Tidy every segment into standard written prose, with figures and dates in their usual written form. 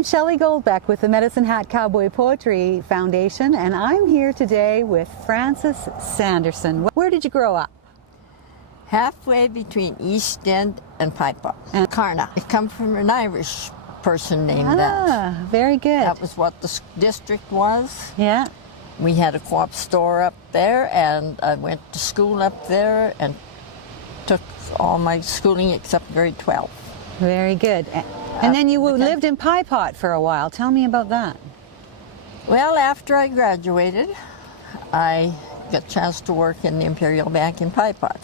I'm Shelley Goldbeck with the Medicine Hat Cowboy Poetry Foundation, and I'm here today with Frances Sanderson. Where did you grow up? Halfway between East End and Pipa. And Carna. I come from an Irish person named that. Ah, very good. That was what the district was. Yeah. We had a co-op store up there, and I went to school up there and took all my schooling except grade 12. Very good. And then you lived in Pie Pot for a while. Tell me about that. Well, after I graduated, I got a chance to work in the Imperial Bank in Pie Pot.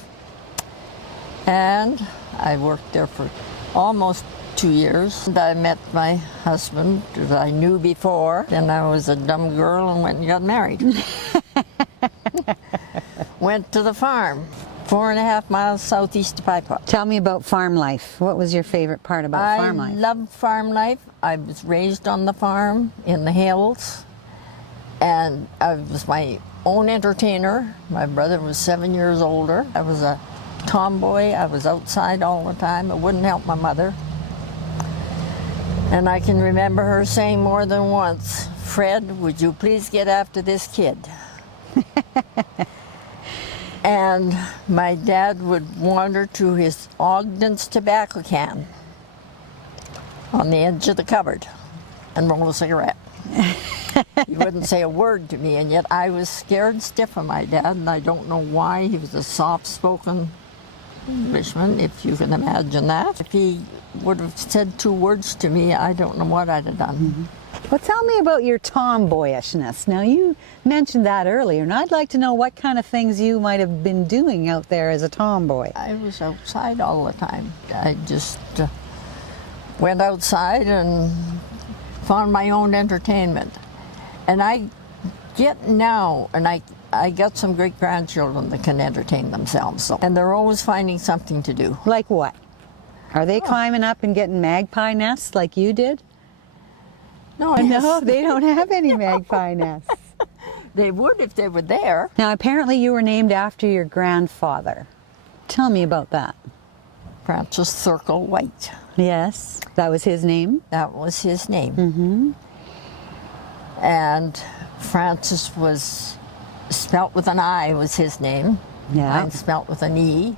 And I worked there for almost 2 years. And I met my husband that I knew before. Then I was a dumb girl and went and got married. Went to the farm, 4.5 miles southeast of Pie Pot. Tell me about farm life. What was your favorite part about farm life? I loved farm life. I was raised on the farm in the hills. And I was my own entertainer. My brother was 7 years older. I was a tomboy. I was outside all the time. I wouldn't help my mother. And I can remember her saying more than once, "Fred, would you please get after this kid?" And my dad would wander to his Ogden's tobacco can on the edge of the cupboard and roll a cigarette. He wouldn't say a word to me, and yet I was scared stiff of my dad, and I don't know why. He was a soft-spoken Englishman, if you can imagine that. If he would have said 2 words to me, I don't know what I'd have done. Mm-hmm. Well, tell me about your tomboyishness. Now, you mentioned that earlier, and I'd like to know what kind of things you might have been doing out there as a tomboy. I was outside all the time. I just went outside and found my own entertainment. And I get now, and I got some great-grandchildren that can entertain themselves. So. And they're always finding something to do. Like what? Are they climbing up and getting magpie nests like you did? No, they don't have any magpie nests. They would if they were there. Now, apparently you were named after your grandfather. Tell me about that. Francis Circle White. Yes, that was his name? That was his name. Mm-hmm. And Francis was spelt with an I was his name. Yeah. Mine spelt with an E.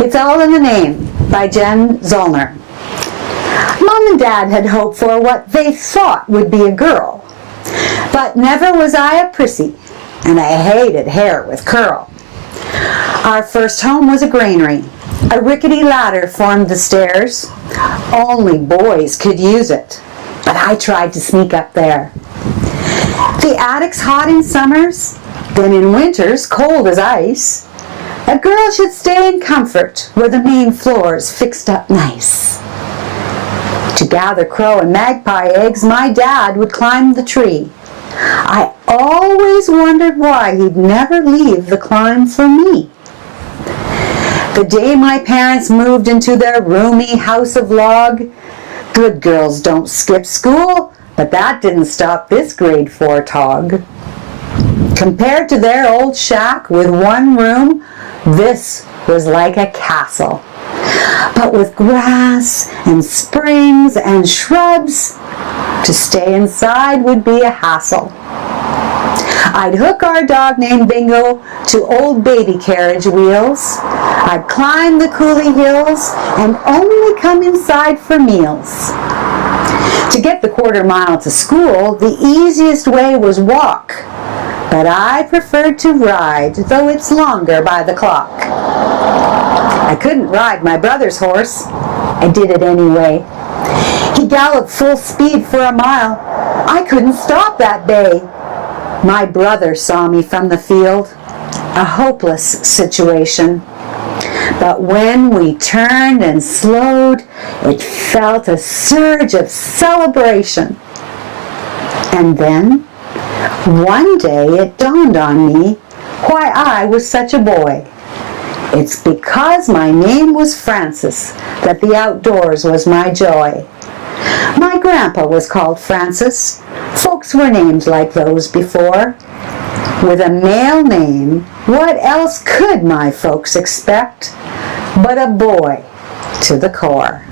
It's All in the Name by Jen Zollner. Mom and Dad had hoped for what they thought would be a girl. But never was I a prissy, and I hated hair with curl. Our first home was a granary. A rickety ladder formed the stairs. Only boys could use it, but I tried to sneak up there. The attic's hot in summers, then in winters cold as ice. A girl should stay in comfort where the main floor's fixed up nice. To gather crow and magpie eggs, my dad would climb the tree. I always wondered why he'd never leave the climb for me. The day my parents moved into their roomy house of log, good girls don't skip school, but that didn't stop this grade 4 tog. Compared to their old shack with 1 room, this was like a castle. But with grass and springs and shrubs, to stay inside would be a hassle. I'd hook our dog named Bingo to old baby carriage wheels. I'd climb the coulee hills and only come inside for meals. To get the 1/4 mile to school, the easiest way was walk. But I preferred to ride, though it's longer by the clock. I couldn't ride my brother's horse. I did it anyway. He galloped full speed for a mile. I couldn't stop that bay. My brother saw me from the field. A hopeless situation. But when we turned and slowed, it felt a surge of celebration. And then, one day it dawned on me why I was such a boy. It's because my name was Frances that the outdoors was my joy. My grandpa was called Francis. Folks were named like those before. With a male name, what else could my folks expect but a boy to the core?